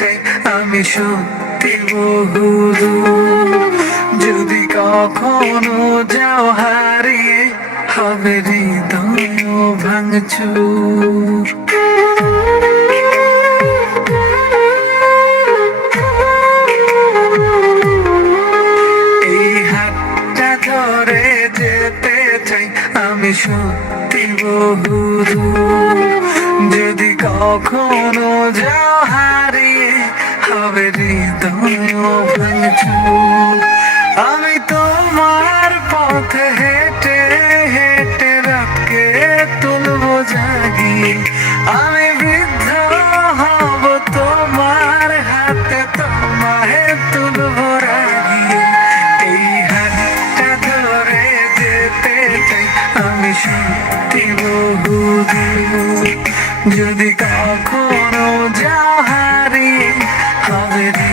চাই আমি সত্যি বহু দূর। যদি কখনো যাও হারিয়ে হবে হৃদয় ভাঙচুর এই ধরে যেতে চাই আমি সত্যি বহু দূর। যদি কখনো যাও হারিয়ে হবে হৃদয় ভাঙচুর আমি তোমার পথে হেঁটে হেঁটে রাতকে তুলবো জাগিয়ে আমি বৃদ্ধ হব তোমার হাতে, তোমায় তুলবো রাগিয়ে এই হাতটা ধরে যেতে চাই আমি সত্যি বহু দূর। যদি কখনো যাও হারিয়ে হবে হৃদয়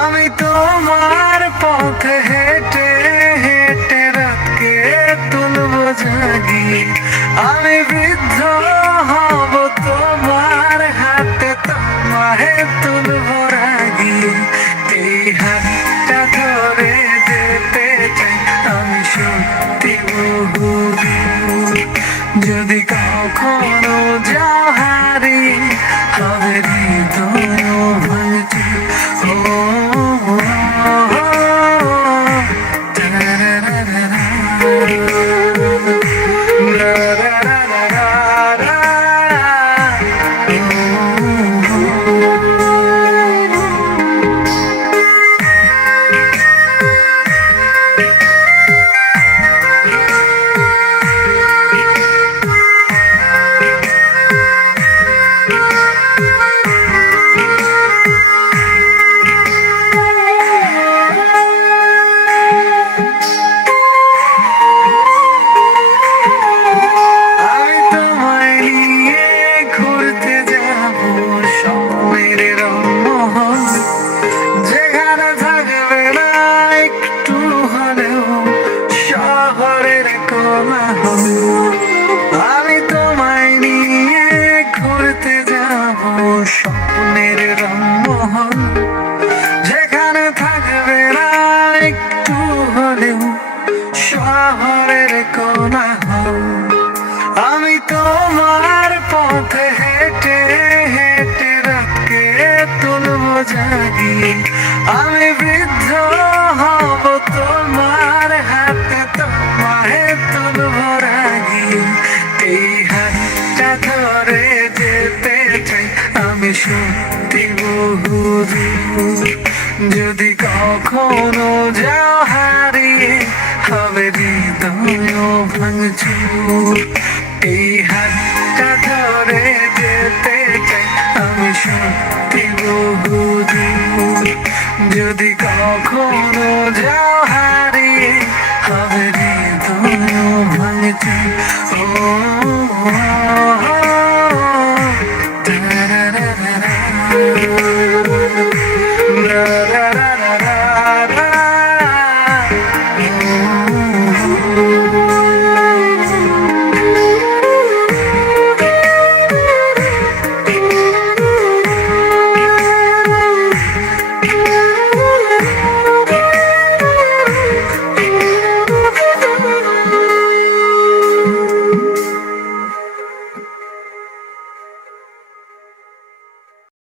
আমি তোমার পথ হেঁটে হেঁটে রাতকে তুলবো জাগি আমি বৃদ্ধ হব তোমার হাতে তোমায় তুলব রাগি এই হাতটা ধরে যেতে আমি তোমায় নিয়ে ঘুরতে যাব, স্বপ্নের রংমহল। যেখানে থাকবে না একটু হলেও শহরের কোলাহল আমি তোমার পথে হেঁটে হেঁটে রাতকে তুলবো জাগি। আমি বৃদ্ধ সত্যি বহু যদি কখনো যাও হারিয়ে হবে হৃদয় ভাঙচুর, এই হাতটা ধরে যেতে আমি সত্যি যদি কখনো যাও